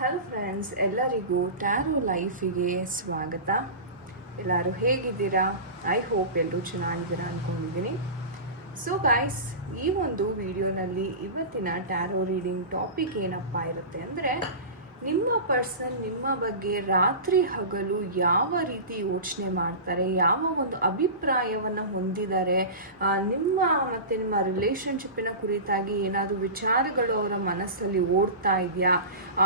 Hello friends ಎಲ್ಲರಿಗೂ tarot ಲೈಫಿಗೆ ಸ್ವಾಗತ. ಎಲ್ಲರೂ ಹೇಗಿದ್ದೀರಾ? ಐ ಹೋಪ್ ಎಲ್ಲರೂ ಚೆನ್ನಾಗಿದ್ದೀರಾ ಅಂದ್ಕೊಂಡಿದ್ದೀನಿ ಸೊ ಗಾಯ್ಸ್ ಈ ಒಂದು ವಿಡಿಯೋನಲ್ಲಿ ಇವತ್ತಿನ ಟ್ಯಾರೋ ರೀಡಿಂಗ್ ಟಾಪಿಕ್ ಏನಪ್ಪ ಇರುತ್ತೆ ಅಂದರೆ ನಿಮ್ಮ ಪರ್ಸನ್ ನಿಮ್ಮ ಬಗ್ಗೆ ರಾತ್ರಿ ಹಗಲು ಯಾವ ರೀತಿ ಯೋಚನೆ ಮಾಡ್ತಾರೆ? ಯಾವ ಒಂದು ಅಭಿಪ್ರಾಯವನ್ನು ಹೊಂದಿದ್ದಾರೆ? ನಿಮ್ಮ ಮತ್ತು ನಿಮ್ಮ ರಿಲೇಷನ್ಶಿಪ್ಪಿನ ಕುರಿತಾಗಿ ಏನಾದರೂ ವಿಚಾರಗಳು ಅವರ ಮನಸ್ಸಲ್ಲಿ ಓಡ್ತಾ ಇದೆಯಾ?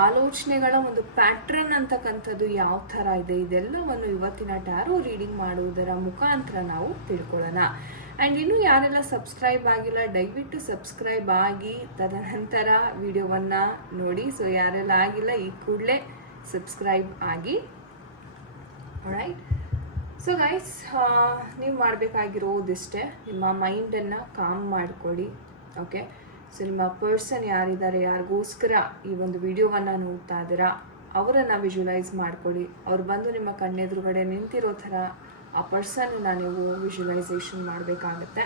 ಆಲೋಚನೆಗಳ ಒಂದು ಪ್ಯಾಟ್ರನ್ ಅಂತಕ್ಕಂಥದ್ದು ಯಾವ ಥರ ಇದೆ? ಇದೆಲ್ಲವನ್ನು ಇವತ್ತಿನ ಟ್ಯಾರೋ ರೀಡಿಂಗ್ ಮಾಡುವುದರ ಮುಖಾಂತರ ನಾವು ತಿಳ್ಕೊಳ್ಳೋಣ. ಆ್ಯಂಡ್ ಇನ್ನೂ ಯಾರೆಲ್ಲ ಸಬ್ಸ್ಕ್ರೈಬ್ ಆಗಿಲ್ಲ, ದಯವಿಟ್ಟು ಸಬ್ಸ್ಕ್ರೈಬ್ ಆಗಿ ತದನಂತರ ವಿಡಿಯೋವನ್ನು ನೋಡಿ. ಸೊ ಯಾರೆಲ್ಲ ಆಗಿಲ್ಲ, ಈ ಕೂಡಲೇ ಸಬ್ಸ್ಕ್ರೈಬ್ ಆಗಿ. ರೈಟ್ ಸೊ ಗೈಸ್ ನೀವು ಮಾಡಬೇಕಾಗಿರೋದಿಷ್ಟೇ. ನಿಮ್ಮ ಮೈಂಡನ್ನು ಕಾಮ್ ಮಾಡ್ಕೊಳ್ಳಿ. ಓಕೆ ಸೊ ನಿಮ್ಮ ಪರ್ಸನ್ ಯಾರಿದ್ದಾರೆ, ಯಾರಿಗೋಸ್ಕರ ಈ ಒಂದು ವಿಡಿಯೋವನ್ನು ನೋಡ್ತಾ ಇದ್ದೀರಾ, ಅವರನ್ನು ವಿಜುವಲೈಸ್ ಮಾಡ್ಕೊಳ್ಳಿ. ಅವ್ರು ಬಂದು ನಿಮ್ಮ ಕಣ್ಣೆದುರುಗಡೆ ನಿಂತಿರೋ ಥರ ಆ ಪರ್ಸನ್ನ ನೀವು ವಿಜುವಲೈಸೇಷನ್ ಮಾಡಬೇಕಾಗತ್ತೆ.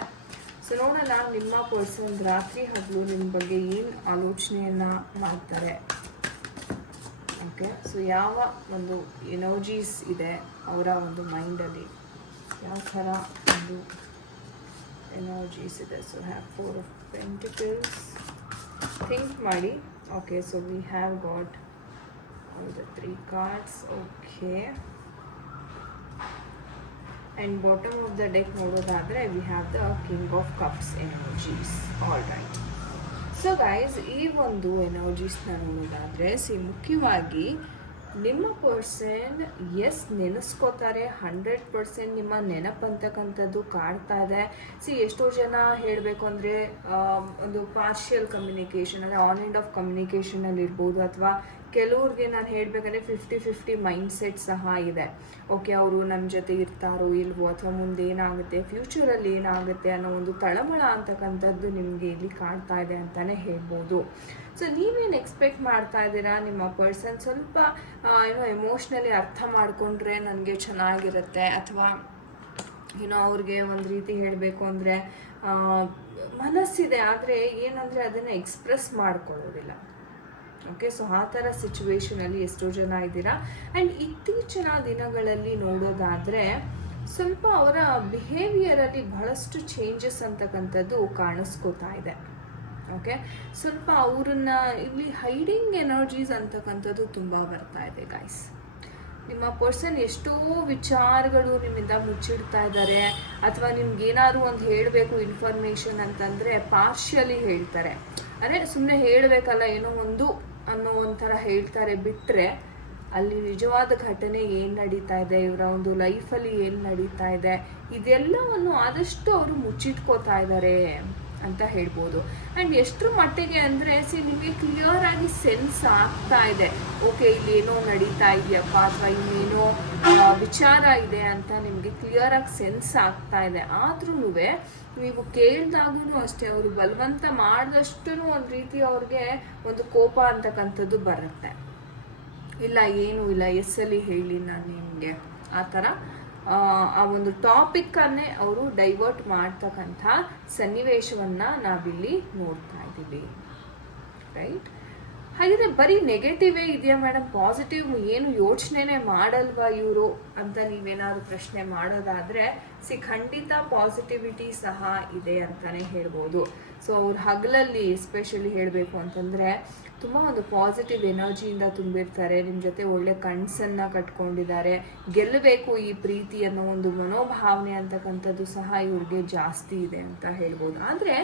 ಸೊ ನೋಡೋಣ ನಿಮ್ಮ ಪರ್ಸನ್ ರಾತ್ರಿ ಹಗಲು ನಿಮ್ಮ ಬಗ್ಗೆ ಏನು ಆಲೋಚನೆಯನ್ನು ಮಾಡ್ತಾರೆ. ಓಕೆ ಸೊ ಯಾವ ಒಂದು ಎನರ್ಜೀಸ್ ಇದೆ ಅವರ ಒಂದು ಮೈಂಡಲ್ಲಿ ಯಾವ ಥರ ಒಂದು ಎನರ್ಜೀಸ್ ಇದೆ? So have four of pentacles think ಮಾಡಿ. Okay so we have got all the three cards okay and bottom of the deck ನೋಡೋದಾದರೆ we have the king of cups energies all right so guys ಈ ಒಂದು ಎನರ್ಜೀಸ್ನ ನೋಡೋದಾದರೆ ಸಿ ಮುಖ್ಯವಾಗಿ ನಿಮ್ಮ person S ನೆನೆಸ್ಕೋತಾರೆ. ಹಂಡ್ರೆಡ್ ಪರ್ಸೆಂಟ್ ನಿಮ್ಮ ನೆನಪಂತಕ್ಕಂಥದ್ದು ಕಾಡ್ತಾ ಇದೆ ಸಿ ಎಷ್ಟೋ ಜನ ಹೇಳಬೇಕು ಅಂದರೆ ಒಂದು ಪಾರ್ಷಿಯಲ್ ಕಮ್ಯುನಿಕೇಷನ್ ಅಂದರೆ ಆನ್ ಆ್ಯಂಡ್ ಆಫ್ ಕಮ್ಯುನಿಕೇಷನಲ್ಲಿ ಇರ್ಬೋದು ಅಥವಾ ಕೆಲವ್ರಿಗೆ ನಾನು ಹೇಳಬೇಕಂದ್ರೆ ಫಿಫ್ಟಿ ಫಿಫ್ಟಿ ಮೈಂಡ್ ಸೆಟ್ ಸಹ ಇದೆ. ಓಕೆ ಅವರು ನಮ್ಮ ಜೊತೆ ಇರ್ತಾರೋ ಇಲ್ವೋ ಅಥವಾ ಮುಂದೆ ಏನಾಗುತ್ತೆ ಫ್ಯೂಚರಲ್ಲಿ ಏನಾಗುತ್ತೆ ಅನ್ನೋ ಒಂದು ತಳಮಳ ಅಂತಕ್ಕಂಥದ್ದು ನಿಮಗೆ ಇಲ್ಲಿ ಕಾಣ್ತಾ ಇದೆ ಅಂತಲೇ ಹೇಳ್ಬೋದು. ಸೊ ನೀವೇನು ಎಕ್ಸ್ಪೆಕ್ಟ್ ಮಾಡ್ತಾ ಇದ್ದೀರಾ? ನಿಮ್ಮ ಪರ್ಸನ್ ಸ್ವಲ್ಪ ಏನೋ ಎಮೋಷ್ನಲಿ ಅರ್ಥ ಮಾಡಿಕೊಂಡ್ರೆ ನನಗೆ ಚೆನ್ನಾಗಿರುತ್ತೆ ಅಥವಾ, ಏನೋ ಅವ್ರಿಗೆ ಒಂದು ರೀತಿ ಹೇಳಬೇಕು ಅಂದರೆ ಮನಸ್ಸಿದೆ, ಆದರೆ ಏನಂದರೆ ಅದನ್ನು ಎಕ್ಸ್ಪ್ರೆಸ್ ಮಾಡ್ಕೊಳ್ಳೋದಿಲ್ಲ. ಓಕೆ ಸೊ ಆ ಥರ ಸಿಚುವೇಶನಲ್ಲಿ ಎಷ್ಟೋ ಜನ ಇದ್ದೀರಾ? ಆ್ಯಂಡ್ ಇತ್ತೀಚಿನ ದಿನಗಳಲ್ಲಿ ನೋಡೋದಾದರೆ, ಸ್ವಲ್ಪ ಅವರ ಬಿಹೇವಿಯರಲ್ಲಿ ಬಹಳಷ್ಟು ಚೇಂಜಸ್ ಅಂತಕ್ಕಂಥದ್ದು ಕಾಣಿಸ್ಕೋತಾ ಇದೆ. ಓಕೆ ಸ್ವಲ್ಪ ಅವ್ರನ್ನ ಇಲ್ಲಿ ಹೈಡಿಂಗ್ ಎನರ್ಜೀಸ್ ಅಂತಕ್ಕಂಥದ್ದು ತುಂಬ ಬರ್ತಾ ಇದೆ ಗಾಯ್ಸ್ ನಿಮ್ಮ ಪರ್ಸನ್ ಎಷ್ಟೋ ವಿಚಾರಗಳು ನಿಮ್ಮಿಂದ ಮುಚ್ಚಿಡ್ತಾ ಇದ್ದಾರೆ, ಅಥವಾ ನಿಮ್ಗೆ ಏನಾದ್ರು ಒಂದು ಹೇಳಬೇಕು ಇನ್ಫಾರ್ಮೇಷನ್ ಅಂತಂದರೆ ಪಾರ್ಷಿಯಲಿ ಹೇಳ್ತಾರೆ. ಅಂದರೆ ಸುಮ್ಮನೆ ಹೇಳಬೇಕಲ್ಲ, ಏನೋ ಒಂದು ಅನ್ನೋ ಒಂಥರ ಹೇಳ್ತಾರೆ ಬಿಟ್ಟರೆ ಅಲ್ಲಿ ನಿಜವಾದ ಘಟನೆ ಏನು ನಡೀತಾ ಇದೆ, ಇವರ ಒಂದು ಲೈಫಲ್ಲಿ ಏನು ನಡೀತಾ ಇದೆ, ಇದೆಲ್ಲವನ್ನು ಆದಷ್ಟು ಅವರು ಮುಚ್ಚಿಟ್ಕೋತಾ ಇದ್ದಾರೆ ಅಂತ ಹೇಳ್ಬೋದು. ಆ್ಯಂಡ್ ಎಷ್ಟರ ಮಟ್ಟಿಗೆ ಅಂದರೆ ಸಿ ನಿಮಗೆ ಕ್ಲಿಯರ್ ಆಗಿ ಸೆನ್ಸ್ ಆಗ್ತಾ ಇದೆ. ಓಕೆ ಇಲ್ಲಿ ಏನೋ ನಡೀತಾ ಇದೆಯಪ್ಪ ಅಥವಾ ಇನ್ನೇನೋ ವಿಚಾರ ಇದೆ ಅಂತ ನಿಮಗೆ ಕ್ಲಿಯರ್ ಆಗಿ ಸೆನ್ಸ್ ಆಗ್ತಾ ಇದೆ. ಆದ್ರೂ ನೀವು ಕೇಳಿದಾಗೂ ಅಷ್ಟೇ, ಅವರು ಬಲವಂತ ಮಾಡಿದಷ್ಟು ಒಂದು ರೀತಿ ಅವ್ರಿಗೆ ಒಂದು ಕೋಪ ಅಂತಕ್ಕಂಥದ್ದು ಬರುತ್ತೆ. ಇಲ್ಲ, ಏನೂ ಇಲ್ಲ ಎಸ್ಸಲ್ಲಿ ಹೇಳಿ ನಾನು ನಿಮಗೆ. ಆ ಥರ ಆ, ಒಂದು ಟಾಪಿಕ್ಕನ್ನೇ ಅವರು ಡೈವರ್ಟ್ ಮಾಡ್ತಕ್ಕಂಥ ಸನ್ನಿವೇಶವನ್ನು ನಾವಿಲ್ಲಿ ನೋಡ್ತಾ ಇದ್ದೀವಿ. ರೈಟ್ ಹಾಗಿದ್ರೆ ಬರೀ ನೆಗೆಟಿವೇ ಇದೆಯಾ ಮೇಡಮ್ ಪಾಸಿಟಿವ್ ಏನು ಯೋಚನೆನೇ ಮಾಡಲ್ವಾ ಇವರು ಅಂತ ನೀವೇನಾದ್ರು ಪ್ರಶ್ನೆ ಮಾಡೋದಾದರೆ ಸಿ ಖಂಡಿತ ಪಾಸಿಟಿವಿಟಿ ಸಹ ಇದೆ ಅಂತಲೇ ಹೇಳ್ಬೋದು. ಸೊ ಅವ್ರ ಹಗಲಲ್ಲಿ ಎಸ್ಪೆಷಲಿ ಹೇಳಬೇಕು ಅಂತಂದರೆ, ತುಂಬ ಒಂದು ಪಾಸಿಟಿವ್ ಎನರ್ಜಿಯಿಂದ ತುಂಬಿರ್ತಾರೆ. ನಿಮ್ಮ ಜೊತೆ ಒಳ್ಳೆ ಕಣ್ಸನ್ನು ಕಟ್ಕೊಂಡಿದ್ದಾರೆ. ಗೆಲ್ಲಬೇಕು ಈ ಪ್ರೀತಿ ಅನ್ನೋ ಒಂದು ಮನೋಭಾವನೆ ಅಂತಕ್ಕಂಥದ್ದು ಸಹ ಇವ್ರಿಗೆ ಜಾಸ್ತಿ ಇದೆ ಅಂತ ಹೇಳ್ಬೋದು. ಆದರೆ,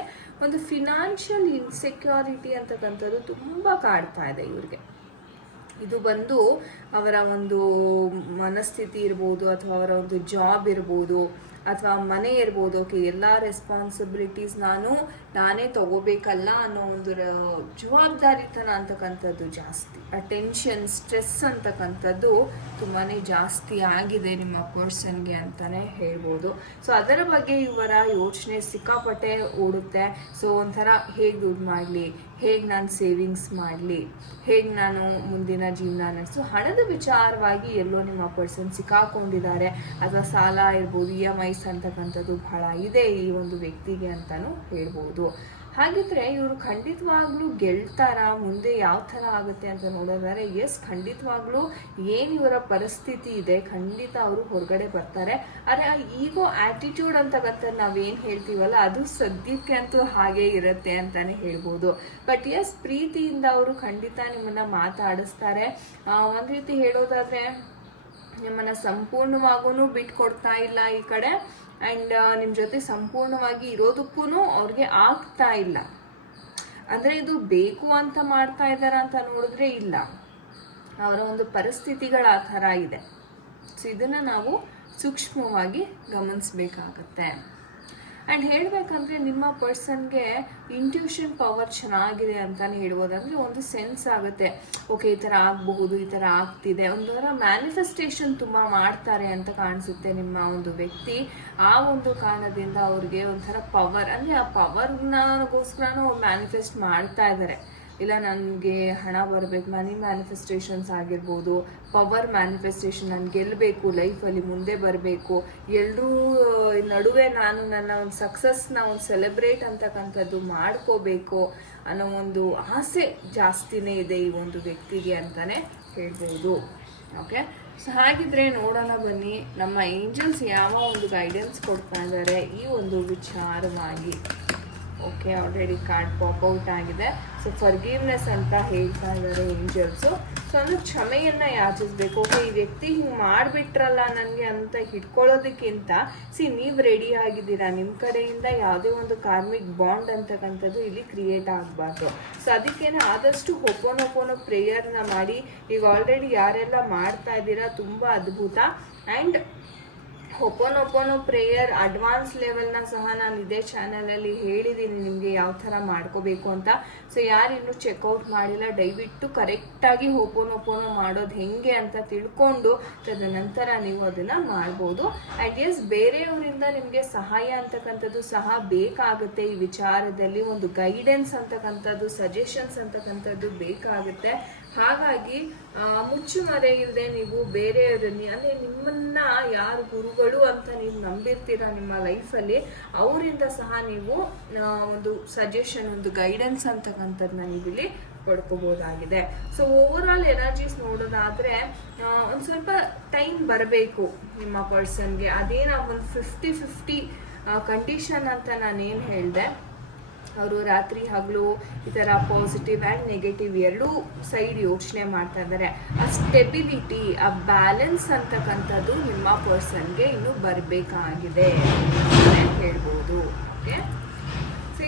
ಒಂದು ಫಿನಾನ್ಷಿಯಲ್ ಇನ್ಸೆಕ್ಯೂರಿಟಿ ಅಂತಕ್ಕಂಥದ್ದು ತುಂಬ ಕಾಡ್ತಾ ಇದೆ ಇವ್ರಿಗೆ. ಇದು ಬಂದು ಅವರ ಒಂದು ಮನಸ್ಥಿತಿ ಇರ್ಬೋದು ಅಥವಾ ಅವರ ಒಂದು ಜಾಬ್ ಇರ್ಬೋದು. ಅಥವಾ ಮನೆ ಇರ್ಬೋದು, ಓಕೆ, ಎಲ್ಲ ರೆಸ್ಪಾನ್ಸಿಬಿಲಿಟೀಸ್ ನಾನು ನಾನೇ ತಗೋಬೇಕಲ್ಲ ಅನ್ನೋ ಒಂದು ಜವಾಬ್ದಾರಿತನ ಅಂತಕ್ಕಂಥದ್ದು ಜಾಸ್ತಿ. ಆ ಟೆನ್ಷನ್ ಸ್ಟ್ರೆಸ್ ಅಂತಕ್ಕಂಥದ್ದು ತುಂಬಾ ಜಾಸ್ತಿ ಆಗಿದೆ ನಿಮ್ಮ ಪರ್ಸನ್ಗೆ ಅಂತಲೇ ಹೇಳ್ಬೋದು. ಸೊ ಅದರ ಬಗ್ಗೆ ಇವರ ಯೋಚನೆ ಸಿಕ್ಕಾಪಟ್ಟೆ ಓಡುತ್ತೆ. ಸೊ ಒಂಥರ ಹೇಗೆ ದುಡ್ಡು ಮಾಡಲಿ? ಹೇಗೆ ನಾನು ಸೇವಿಂಗ್ಸ್ ಮಾಡಲಿ, ಹೇಗೆ ನಾನು ಮುಂದಿನ ಜೀವನ ನಡೆಸು, ಹಣದ ವಿಚಾರವಾಗಿ ಎಲ್ಲೋ ನಿಮ್ಮ ಪರ್ಸನ್ ಸಿಕ್ಕಾಕೊಂಡಿದ್ದಾರೆ. ಅಥವಾ ಸಾಲ ಇರ್ಬೋದು ಇ ಎಂ ಐಸ್ ಅಂತಕ್ಕಂಥದ್ದು ಬಹಳ ಇದೆ ಈ ಒಂದು ವ್ಯಕ್ತಿಗೆ ಅಂತಲೂ ಹೇಳ್ಬೋದು. ಹಾಗಿದ್ರೆ ಇವರು ಖಂಡಿತವಾಗ್ಲೂ ಗೆಲ್ತಾರ, ಮುಂದೆ ಯಾವ ಥರ ಆಗುತ್ತೆ ಅಂತ ನೋಡೋದಾದ್ರೆ ಎಸ್ ಖಂಡಿತವಾಗ್ಲೂ ಏನು ಇವರ ಪರಿಸ್ಥಿತಿ ಇದೆ, ಖಂಡಿತ ಅವರು ಹೊರಗಡೆ ಬರ್ತಾರೆ. ಆದರೆ ಆ ಈಗೋ ಆಟಿಟ್ಯೂಡ್ ನಾವು ನಾವೇನು ಹೇಳ್ತೀವಲ್ಲ, ಅದು ಸದ್ಯಕ್ಕೆ ಅಂತೂ ಹಾಗೆ ಇರುತ್ತೆ ಅಂತಾನೆ ಹೇಳ್ಬೋದು. ಬಟ್ ಎಸ್ ಪ್ರೀತಿಯಿಂದ ಅವರು ಖಂಡಿತ ನಿಮ್ಮನ್ನ ಮಾತಾಡಿಸ್ತಾರೆ. ಒಂದ್ ರೀತಿ ಹೇಳೋದಾದ್ರೆ, ನಿಮ್ಮನ್ನ ಸಂಪೂರ್ಣವಾಗೂ ಬಿಟ್ಕೊಡ್ತಾ ಇಲ್ಲ ಈ ಕಡೆ. ಆ್ಯಂಡ್ ನಿಮ್ಮ ಜೊತೆ ಸಂಪೂರ್ಣವಾಗಿ ಇರೋದಕ್ಕೂ ಅವ್ರಿಗೆ ಆಗ್ತಾ ಇಲ್ಲ. ಅಂದರೆ ಇದು ಬೇಕು ಅಂತ ಮಾಡ್ತಾ ಇದ್ದಾರ ಅಂತ ನೋಡಿದ್ರೆ ಇಲ್ಲ. ಅವರ ಒಂದು ಪರಿಸ್ಥಿತಿಗಳ ಆ ಥರ ಇದೆ. ಸೊ ಇದನ್ನು ನಾವು ಸೂಕ್ಷ್ಮವಾಗಿ ಗಮನಿಸ್ಬೇಕಾಗತ್ತೆ. ಆ್ಯಂಡ್ ಹೇಳಬೇಕಂದ್ರೆ ನಿಮ್ಮ ಪರ್ಸನ್ಗೆ ಇಂಟ್ಯೂಷನ್ ಪವರ್ ಚೆನ್ನಾಗಿದೆ ಅಂತಲೇ ಹೇಳ್ಬೋದಂದ್ರೆ ಒಂದು ಸೆನ್ಸ್ ಆಗುತ್ತೆ. ಓಕೆ ಈ ಥರ ಆಗಬಹುದು, ಈ ಥರ ಆಗ್ತಿದೆ. ಒಂಥರ ಮ್ಯಾನಿಫೆಸ್ಟೇಷನ್ ತುಂಬ ಮಾಡ್ತಾರೆ ಅಂತ ಕಾಣಿಸುತ್ತೆ ನಿಮ್ಮ ಒಂದು ವ್ಯಕ್ತಿ. ಆ ಒಂದು ಕಾರಣದಿಂದ ಅವ್ರಿಗೆ ಒಂಥರ ಪವರ್ ಅಂದರೆ ಆ ಪವರ್ನಗೋಸ್ಕರನೂ ಮ್ಯಾನಿಫೆಸ್ಟ್ ಮಾಡ್ತಾ ಇದ್ದಾರೆ. ಇಲ್ಲ ನನಗೆ ಹಣ ಬರಬೇಕು ಮನಿ ಮ್ಯಾನಿಫೆಸ್ಟೇಷನ್ಸ್ ಆಗಿರ್ಬೋದು ಪವರ್ ಮ್ಯಾನಿಫೆಸ್ಟೇಷನ್ ನಾನು ಗೆಲ್ಲಬೇಕು ಲೈಫಲ್ಲಿ ಮುಂದೆ ಬರಬೇಕು ಎಲ್ಲರೂ ನಡುವೆ ನಾನು ನನ್ನ ಒಂದು ಸಕ್ಸಸ್ನ ಒಂದು ಸೆಲೆಬ್ರೇಟ್ ಅಂತಕ್ಕಂಥದ್ದು ಮಾಡ್ಕೋಬೇಕು ಅನ್ನೋ ಒಂದು ಆಸೆ ಜಾಸ್ತಿನೇ ಇದೆ ಈ ಒಂದು ವ್ಯಕ್ತಿಗೆ ಅಂತಲೇ ಹೇಳ್ಬೋದು. ಓಕೆ ಸೊ ಹಾಗಿದ್ರೆ ನೋಡೋಣ ಬನ್ನಿ, ನಮ್ಮ ಏಂಜಲ್ಸ್ ಯಾವ ಒಂದು ಗೈಡೆನ್ಸ್ ಕೊಡ್ತಾ ಇದ್ದಾರೆ ಈ ಒಂದು ವಿಚಾರವಾಗಿ. Okay already card pop out ಆಗಿದೆ. ಸೊ ಫರ್ಗಿವ್ನೆಸ್ ಅಂತ ಹೇಳ್ತಾ ಇದ್ದಾರೆ ಏಂಜಲ್ಸು ಸೊ ಅಂದ್ರೆ ಕ್ಷಮೆಯನ್ನ ಯಾಚಿಸ್ಬೇಕು. ಓಕೆ, ಈ ವ್ಯಕ್ತಿ ಹಿಂಗೆ ಮಾಡಿಬಿಟ್ರಲ್ಲ ನನಗೆ ಅಂತ ಹಿಡ್ಕೊಳ್ಳೋದಕ್ಕಿಂತ ಸಿ ನೀವು ರೆಡಿ ಆಗಿದ್ದೀರಾ? ನಿಮ್ಮ ಕಡೆಯಿಂದ ಯಾವುದೇ ಒಂದು ಕಾರ್ಮಿಕ್ ಬಾಂಡ್ ಅಂತಕ್ಕಂಥದ್ದು ಇಲ್ಲಿ ಕ್ರಿಯೇಟ್ ಆಗಬಾರ್ದು. ಸೊ ಅದಕ್ಕೇನೆ ಆದಷ್ಟು ಹೊಪ್ಪೋನೊಪ್ಪೋನೋ ಪ್ರೇಯರ್ನ ಮಾಡಿ. ಈಗ ಆಲ್ರೆಡಿ ಯಾರೆಲ್ಲ ಮಾಡ್ತಾ ಇದ್ದೀರಾ? ತುಂಬ ಅದ್ಭುತ. ಆ್ಯಂಡ್ ಹೊಪೋನೊಪೋನೋ ಪ್ರೇಯರ್ ಅಡ್ವಾನ್ಸ್ ಲೆವೆಲ್ನ ಸಹ ನಾನು ಇದೇ ಚಾನಲಲ್ಲಿ ಹೇಳಿದ್ದೀನಿ ನಿಮಗೆ ಯಾವ ಥರ ಮಾಡ್ಕೋಬೇಕು ಅಂತ. ಸೊ ಯಾರು ಚೆಕ್ ಚೆಕ್ಔಟ್ ಮಾಡಿಲ್ಲ, ದಯವಿಟ್ಟು ಕರೆಕ್ಟಾಗಿ ಹೊಪೋನೊಪೋನೋ ಮಾಡೋದು ಹೆಂಗೆ ಅಂತ ತಿಳ್ಕೊಂಡು ತದನಂತರ ನೀವು ಅದನ್ನು ಮಾಡ್ಬೋದು. ಆ್ಯಂಡ್ ಎಸ್ ಬೇರೆಯವರಿಂದ ನಿಮಗೆ ಸಹಾಯ ಅಂತಕ್ಕಂಥದ್ದು ಸಹ ಬೇಕಾಗುತ್ತೆ. ಈ ವಿಚಾರದಲ್ಲಿ ಒಂದು ಗೈಡೆನ್ಸ್ ಅಂತಕ್ಕಂಥದ್ದು ಸಜೆಷನ್ಸ್ ಅಂತಕ್ಕಂಥದ್ದು ಬೇಕಾಗುತ್ತೆ. ಹಾಗಾಗಿ ಆ, ಮುಚ್ಚುಮರೆ ಇಲ್ಲದೆ ನೀವು ಬೇರೆಯವರಲ್ಲಿ ಅಂದರೆ ನಿಮ್ಮನ್ನ ಯಾರು ಗುರುಗಳು ಅಂತ ನೀವು ನಂಬಿರ್ತೀರ ನಿಮ್ಮ ಲೈಫಲ್ಲಿ ಅವರಿಂದ ಸಹ ನೀವು ಒಂದು ಸಜೆಷನ್ ಒಂದು ಗೈಡೆನ್ಸ್ ಅಂತಕ್ಕಂಥದ್ದನ್ನ ನೀವು ಇಲ್ಲಿ ಪಡ್ಕೋಬೋದಾಗಿದೆ ಸೊ ಓವರ್ ಆಲ್ ಎನರ್ಜೀಸ್ ನೋಡೋದಾದ್ರೆ ಒಂದು ಸ್ವಲ್ಪ ಟೈಮ್ ಬರಬೇಕು ನಿಮ್ಮ ಪರ್ಸನ್ಗೆ ಅದೇನ ಒಂದು ಫಿಫ್ಟಿ ಫಿಫ್ಟಿ ಕಂಡೀಷನ್ ಅಂತ ನಾನೇನು ಹೇಳಿದೆ. ಅವರು ರಾತ್ರಿ ಹಗಲು ಈ ಥರ ಪಾಸಿಟಿವ್ ಆ್ಯಂಡ್ ನೆಗೆಟಿವ್ ಎರಡೂ ಸೈಡ್ ಯೋಚನೆ ಮಾಡ್ತಾ ಇದ್ದಾರೆ. ಆ ಸ್ಟೆಬಿಲಿಟಿ ಆ ಬ್ಯಾಲೆನ್ಸ್ ಅಂತಕ್ಕಂಥದ್ದು ನಿಮ್ಮ ಪರ್ಸನ್ಗೆ ಇನ್ನೂ ಬರಬೇಕಾಗಿದೆ ಹೇಳ್ಬೋದು. ಓಕೆ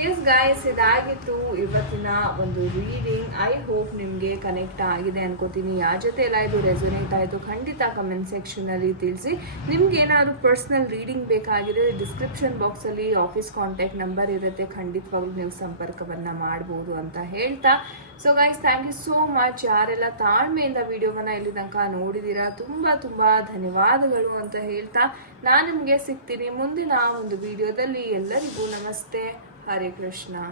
ಎಸ್ ಗಾಯಸ್ ಇದಾಗಿತ್ತು ಇವತ್ತಿನ ಒಂದು ರೀಡಿಂಗ್ ಐ ಹೋಪ್ ನಿಮಗೆ ಕನೆಕ್ಟ್ ಆಗಿದೆ ಅನ್ಕೋತೀನಿ. ಯಾರ ಜೊತೆ ಎಲ್ಲ ಇದು ರೆಸೊನೇಟ್ ಆಯಿತು, ಖಂಡಿತ ಕಮೆಂಟ್ ಸೆಕ್ಷನಲ್ಲಿ ತಿಳಿಸಿ. ನಿಮ್ಗೆ ಏನಾದರೂ ಪರ್ಸ್ನಲ್ ರೀಡಿಂಗ್ ಬೇಕಾಗಿದೆ ಡಿಸ್ಕ್ರಿಪ್ಷನ್ ಬಾಕ್ಸಲ್ಲಿ ಆಫೀಸ್ ಕಾಂಟ್ಯಾಕ್ಟ್ ನಂಬರ್ ಇರುತ್ತೆ, ಖಂಡಿತವಾಗ್ಲೂ ನೀವು ಸಂಪರ್ಕವನ್ನು ಮಾಡ್ಬೋದು ಅಂತ ಹೇಳ್ತಾ. So guys thank you so much ಯಾರೆಲ್ಲ ತಾಳ್ಮೆಯಿಂದ ವಿಡಿಯೋವನ್ನ ಇಲ್ಲಿ ತನಕ ನೋಡಿದ್ದೀರಾ ತುಂಬ ತುಂಬ ಧನ್ಯವಾದಗಳು ಅಂತ ಹೇಳ್ತಾ. ನಾನು ನಿಮಗೆ ಸಿಗ್ತೀನಿ ಮುಂದಿನ ಒಂದು ವಿಡಿಯೋದಲ್ಲಿ. ಎಲ್ಲರಿಗೂ ನಮಸ್ತೆ. હરે કૃષ્ણ